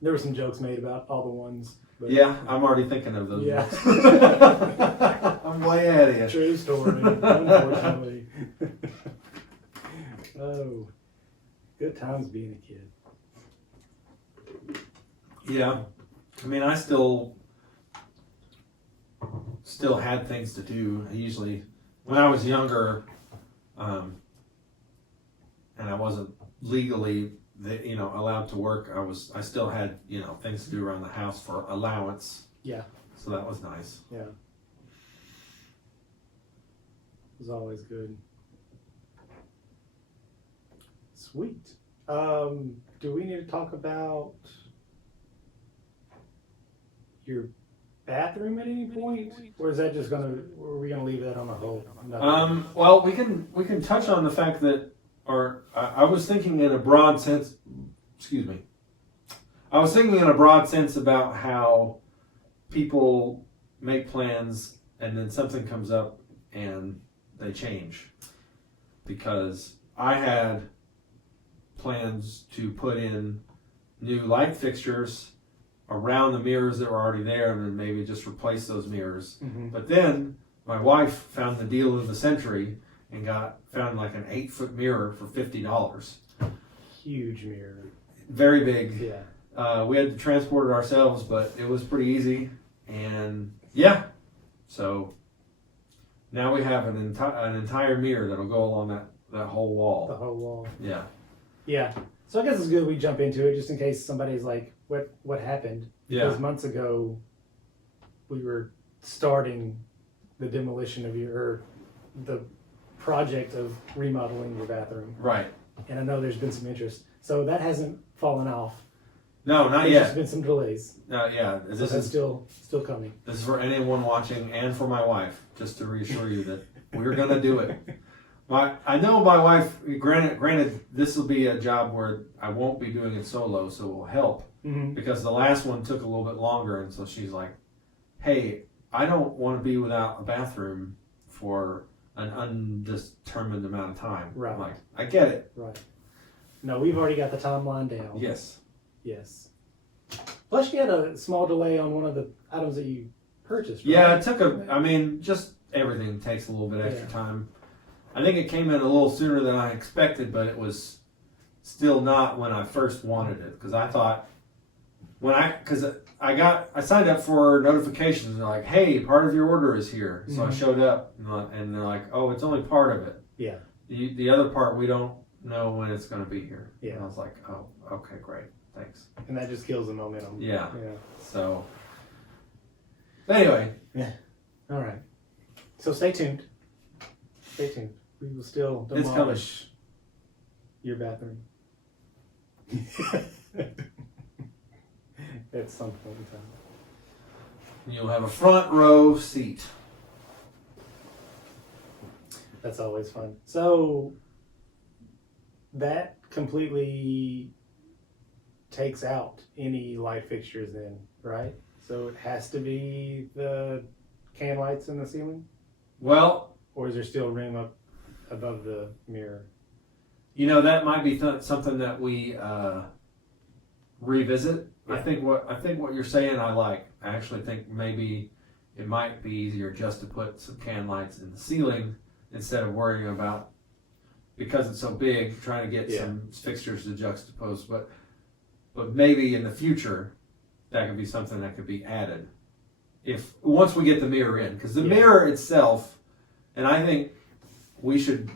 There were some jokes made about all the ones. But Yeah, I'm already thinking of those. Yeah. Ones. I'm way ahead of you. True story, unfortunately. Oh, good times being a kid. Yeah, I mean, I still had things to do. I usually, when I was younger, and I wasn't legally, allowed to work, I still had, things to do around the house for allowance. Yeah. So that was nice. Yeah. It was always good. Sweet. Do we need to talk about your bathroom at any point, or is that just are we gonna leave that on the hold? Well, we can touch on the fact that, I was thinking in a broad sense. Excuse me. I was thinking in a broad sense about how people make plans and then something comes up and they change. Because I had plans to put in new light fixtures around the mirrors that were already there and then maybe just replace those mirrors. Mm-hmm. But then my wife found the deal of the century and found like an 8-foot mirror for $50. Huge mirror. Very big. Yeah. We had to transport it ourselves, but it was pretty easy. And yeah, so now we have an entire mirror that'll go along that whole wall. The whole wall. Yeah. Yeah. So I guess it's good we jump into it just in case somebody's like, what happened? Yeah. Because months ago we were starting the demolition of the project of remodeling your bathroom. Right. And I know there's been some interest. So that hasn't fallen off. No, not There's yet. just been some delays. Yeah. So that's still coming. This is for anyone watching and for my wife, just to reassure you that we're gonna do it. I know my wife. Granted, this will be a job where I won't be doing it solo, so it will help. Mm-hmm. Because the last one took a little bit longer, and so she's like, "Hey, I don't want to be without a bathroom for an undetermined amount of time." Right. I'm like, I get it. Right. No, we've already got the timeline down. Yes. Yes. Plus, you had a small delay on one of the items that you purchased. Right? Yeah, it took just everything takes a little bit extra time. I think it came in a little sooner than I expected, but it was still not when I first wanted it. Because I thought, I signed up for notifications and they're like, hey, part of your order is here. So I showed up and they're like, oh, it's only part of it. Yeah. The other part, we don't know when it's going to be here. Yeah. And I was like, oh, okay, great. Thanks. And that just kills the momentum. Yeah. Yeah. So, anyway. Yeah. All right. So stay tuned. Stay tuned. We will still demolish your bathroom. At some point in time. You'll have a front row seat. That's always fun. So that completely takes out any light fixtures then, right? So it has to be the can lights in the ceiling? Well, or is there still room up above the mirror? that might be something that we revisit. Yeah. I think what you're saying I like. I actually think maybe it might be easier just to put some can lights in the ceiling instead of worrying about, because it's so big, trying to get some fixtures to juxtapose. But maybe in the future that could be something that could be added once we get the mirror in, because the mirror itself, and I think we should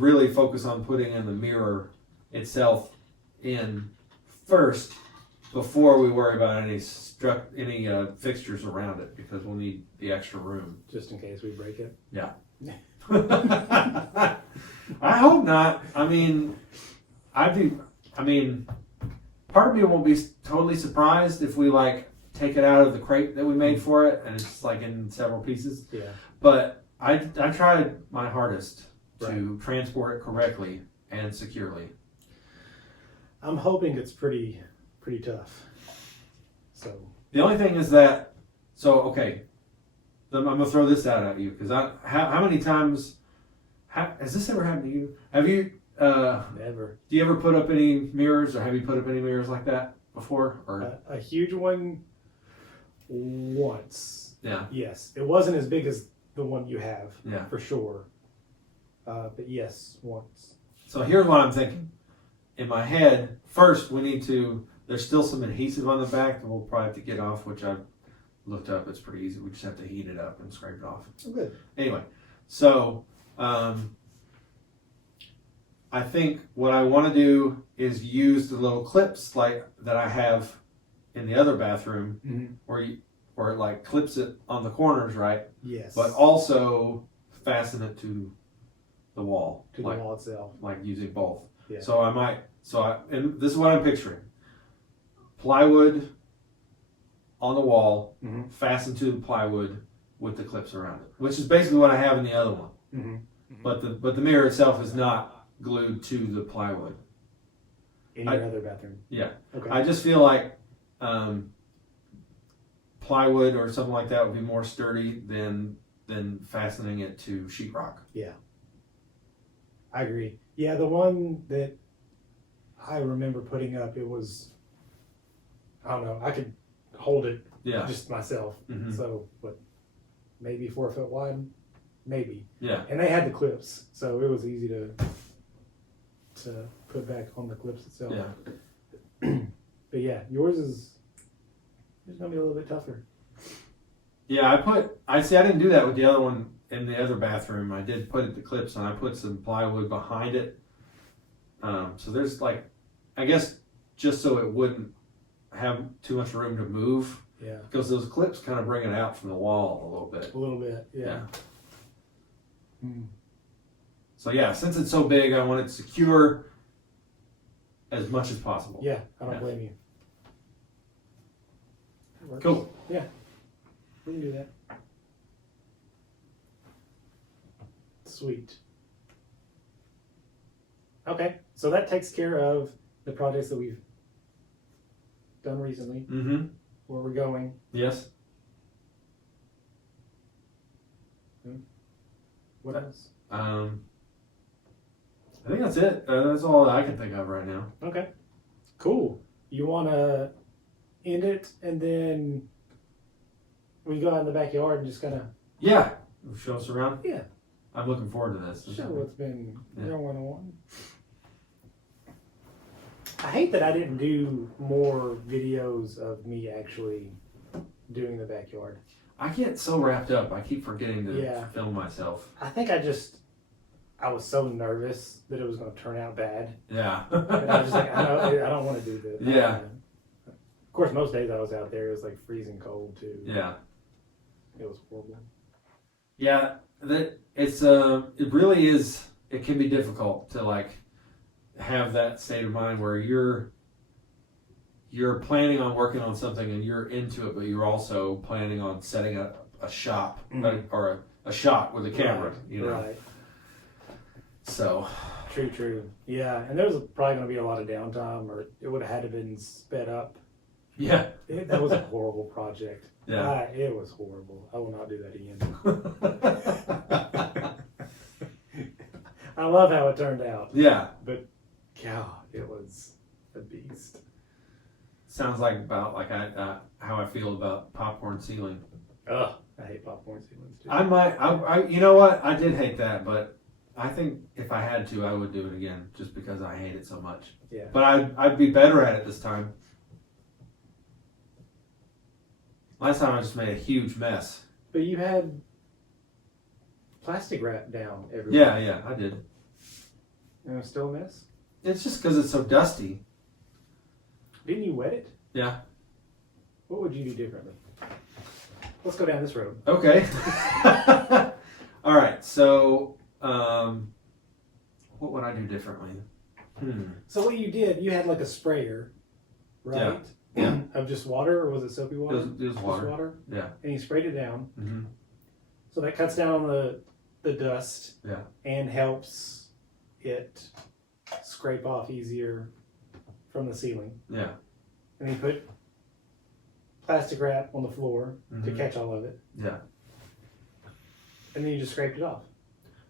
really focus on putting in the mirror itself in first before we worry about any fixtures around it, because we'll need the extra room. Just in case we break it? Yeah. I hope not. I mean, I mean, part of me won't be totally surprised if we like take it out of the crate that we made for it and it's like in several pieces. Yeah. But I tried my hardest to transport it correctly and securely. I'm hoping it's pretty tough. So the only thing is that, okay, I'm gonna throw this out at you because how many times has this ever happened to you? Have you? Never. Do you ever put up any mirrors, or have you put up any mirrors like that before? Or a huge one once. Yeah. Yes, it wasn't as big as the one you have. Yeah. For sure. But yes, once. So here's what I'm thinking. In my head, first there's still some adhesive on the back that we'll probably have to get off, which I've looked up. It's pretty easy. We just have to heat it up and scrape it off. Oh, good. Anyway, so I think what I want to do is use the little clips like that I have in the other bathroom, Mm-hmm. where it like clips it on the corners, right? Yes. But also fasten it to the wall, to the wall itself. like using both. Yeah. So and this is what I'm picturing: plywood on the wall, Mm-hmm. fastened to the plywood with the clips around it, which is basically what I have in the other one. Mm-hmm. Mm-hmm. But the mirror itself is not glued to the plywood. In your other bathroom. Yeah. Okay. I just feel like plywood or something like that would be more sturdy than fastening it to sheetrock. Yeah. I agree. Yeah, the one that I remember putting up, it was, I don't know, I could hold it Yeah. just myself. Mhm. So, what, maybe 4 foot wide? Maybe. Yeah. And they had the clips, so it was easy to put back on the clips itself. Yeah. But yeah, yours is gonna be a little bit tougher. Yeah, I didn't do that with the other one in the other bathroom. I did put the clips and I put some plywood behind it. So there's like, I guess just so it wouldn't have too much room to move, Yeah. because those clips kind of bring it out from the wall a little bit. A little bit, yeah. Yeah. Mm. So yeah, since it's so big, I want it secure as much as possible. Yeah, I don't Yeah. blame you. That works. Cool. Yeah, we can do that. Sweet. Okay, so that takes care of the projects that we've done recently, Mm-hmm. where we're going. Yes. What else? I think that's it. That's all that I can think of right now. Okay, cool. You want to end it and then we go out in the backyard and just kind of Yeah. Show us around. Yeah. I'm looking forward to this. show what's been Yeah. going on. I hate that I didn't do more videos of me actually doing the backyard. I get so wrapped up. I keep forgetting to Yeah. film myself. I think I was so nervous that it was going to turn out bad. Yeah. And I was just like, I don't want to do this. Yeah. Of course, most days I was out there, it was like freezing cold too. Yeah. It was horrible. Yeah. It really is. It can be difficult to like have that state of mind where you're planning on working on something and you're into it, but you're also planning on setting up a shop or a shot with a camera. Right. You know. Right. So. True. Yeah, and there was probably going to be a lot of downtime, or it would have had to been sped up. Yeah. That was a horrible project. Yeah. It was horrible. I will not do that again. I love how it turned out. Yeah. But, God, it was a beast. Sounds like about like how I feel about popcorn ceiling. Ugh, I hate popcorn ceilings too. I you know what? I did hate that, but I think if I had to, I would do it again, just because I hate it so much. Yeah. But I'd be better at it this time. Last time I just made a huge mess. But you had plastic wrap down everywhere. Yeah, I did. And it was still a mess? It's just because it's so dusty. Didn't you wet it? Yeah. What would you do differently? Let's go down this road. Okay. All right. So, what would I do differently? So what you did, you had like a sprayer, right? Yeah. Of just water, or was it soapy water? It was Just water. water. Yeah. And you sprayed it down. Mm-hmm. So that cuts down on the dust. Yeah. And helps it scrape off easier from the ceiling. Yeah. And then you put plastic wrap on the floor to Mhm. catch all of it. Yeah. And then you just scraped it off.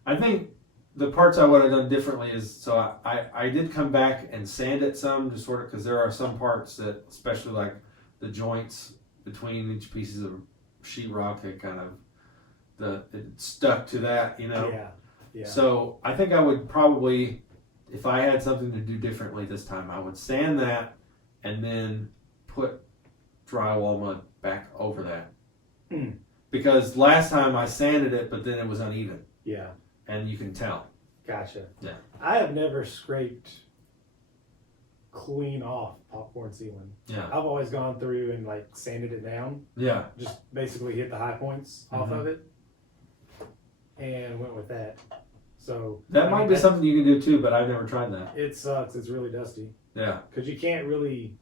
I think the parts I would have done differently is, so I did come back and sand it some, just sort of, because there are some parts that, especially like the joints between each pieces of sheetrock, it kind of, it stuck to that, you know? Yeah. Yeah. So I think I would probably, if I had something to do differently this time, I would sand that and then put drywall mud back over that. Mm. Because last time I sanded it, but then it was uneven. Yeah. And you can tell. Gotcha. Yeah. I have never scraped clean off popcorn ceiling. Yeah. I've always gone through and like sanded it down. Yeah. Just basically hit the high points off of it and went with that. So That might be something you can do too, but I've never tried that. It sucks. It's really dusty. Yeah. Because you can't really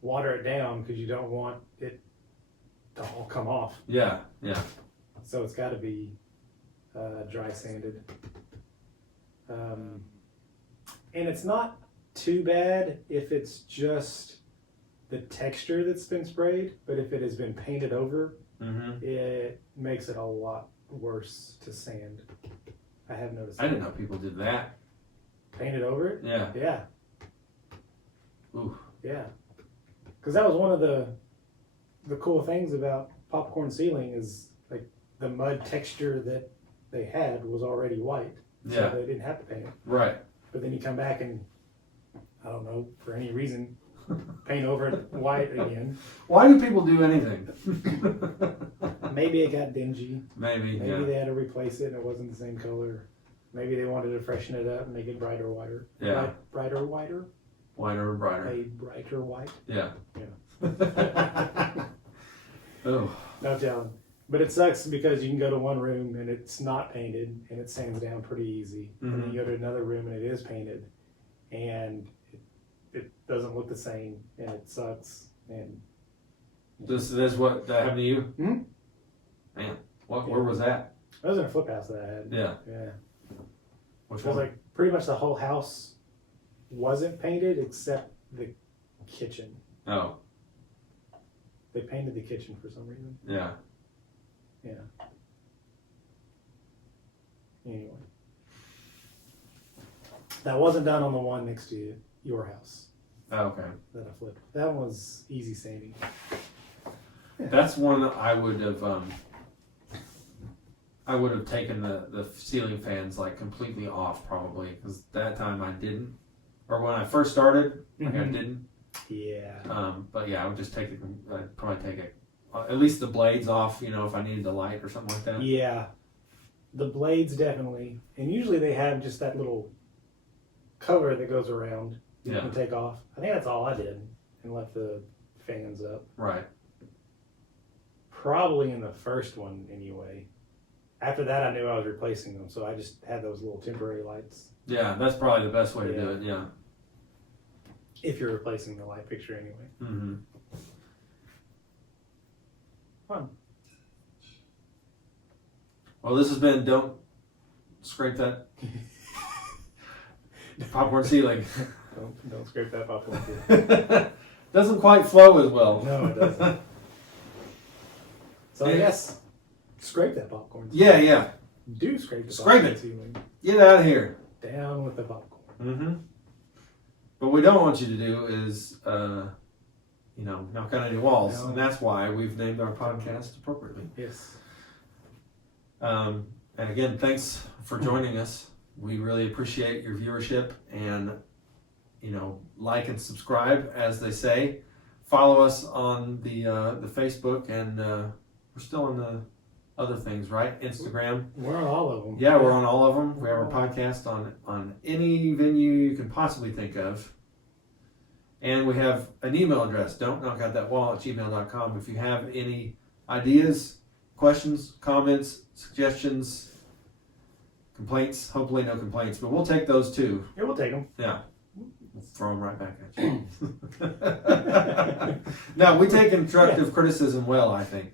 water it down because you don't want it to all come off. Yeah. Yeah. So it's got to be dry sanded. And it's not too bad if it's just the texture that's been sprayed, but if it has been painted over, it makes it a lot worse to sand. I have noticed. I didn't know people did that. Painted over it? Yeah. Yeah. Ooh. Yeah. Because that was one of the cool things about popcorn ceiling is like the mud texture that they had was already white. So Yeah. they didn't have to paint it. Right. But then you come back and, I don't know, for any reason, paint over it white again. Why do people do anything? Maybe it got dingy. Maybe. Maybe Yeah. they had to replace it and it wasn't the same color. Maybe they wanted to freshen it up and make it brighter, whiter. Yeah. Brighter, whiter? Whiter and brighter. A brighter white? Yeah. Yeah. Oh. No telling. But it sucks because you can go to one room and it's not painted and it sands down pretty easy. And then you go to another room and it is painted and it doesn't look the same and it sucks. And This is what that happened to you? Hmm? Man, where was that? I was in a flip house that I had. Yeah. Yeah. Which It was one? like pretty much the whole house wasn't painted except the kitchen. Oh. They painted the kitchen for some reason. Yeah. Yeah. Anyway. That wasn't done on the one next to your house Oh, okay. that I flipped. That one was easy sanding. That's one I would have. I would have taken the ceiling fans like completely off probably because that time I didn't, or when I first started, like I didn't. Yeah. But yeah, I would just take it. I'd probably take it. At least the blades off, you know, if I needed the light or something like that. Yeah. The blades definitely. And usually they have just that little cover that goes around you Yeah. can take off. I think that's all I did and left the fans up. Right. Probably in the first one anyway. After that I knew I was replacing them, so I just had those little temporary lights. Yeah, that's probably the best way to do it. Yeah. If you're replacing the light fixture anyway. Mm-hmm. Fun. Well, this has been Don't Scrape That Popcorn Ceiling. Don't scrape that popcorn. Doesn't quite flow as well. No, it doesn't. So I guess scrape that popcorn. Yeah, yeah. Do scrape the Scrape popcorn it. ceiling. Get out of here. Down with the popcorn. Mm-hmm. But what we don't want you to do is, knock out any walls. No. And that's why we've named our podcast appropriately. Yes. And again, thanks for joining us. We really appreciate your viewership and, like and subscribe, as they say. Follow us on the Facebook, and we're still on the other things, right? Instagram. We're on all of them. Yeah, we're on all of them. We have our podcast on any venue you can possibly think of. And we have an email address, dontknockoutthatwall@gmail.com. If you have any ideas, questions, comments, suggestions, complaints, hopefully no complaints, but we'll take those too. Yeah, we'll take them. Yeah. we'll throw them right back at you. No, we take constructive criticism well, I think.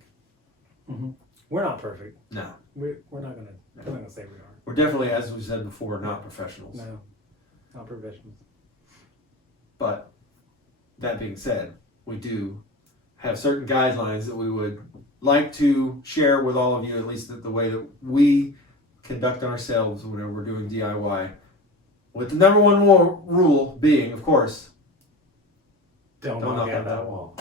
We're not perfect. No. We're not gonna say we are. We're definitely, as we said before, not professionals. No, not professionals. But that being said, we do have certain guidelines that we would like to share with all of you, at least the way that we conduct ourselves whenever we're doing DIY. With the number one rule being, of course, Don't knock out that wall.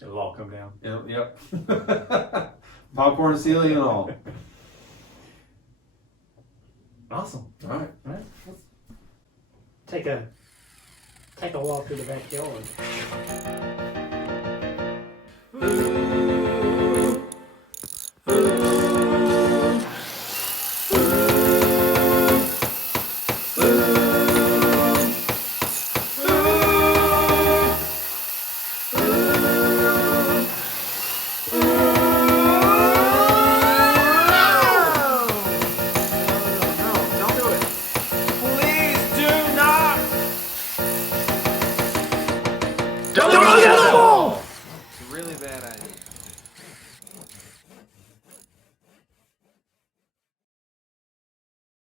It'll all come down. Yep. Popcorn ceiling and all. Awesome. All right. All right. Let's take a walk through the backyard. Don't knock out that wall!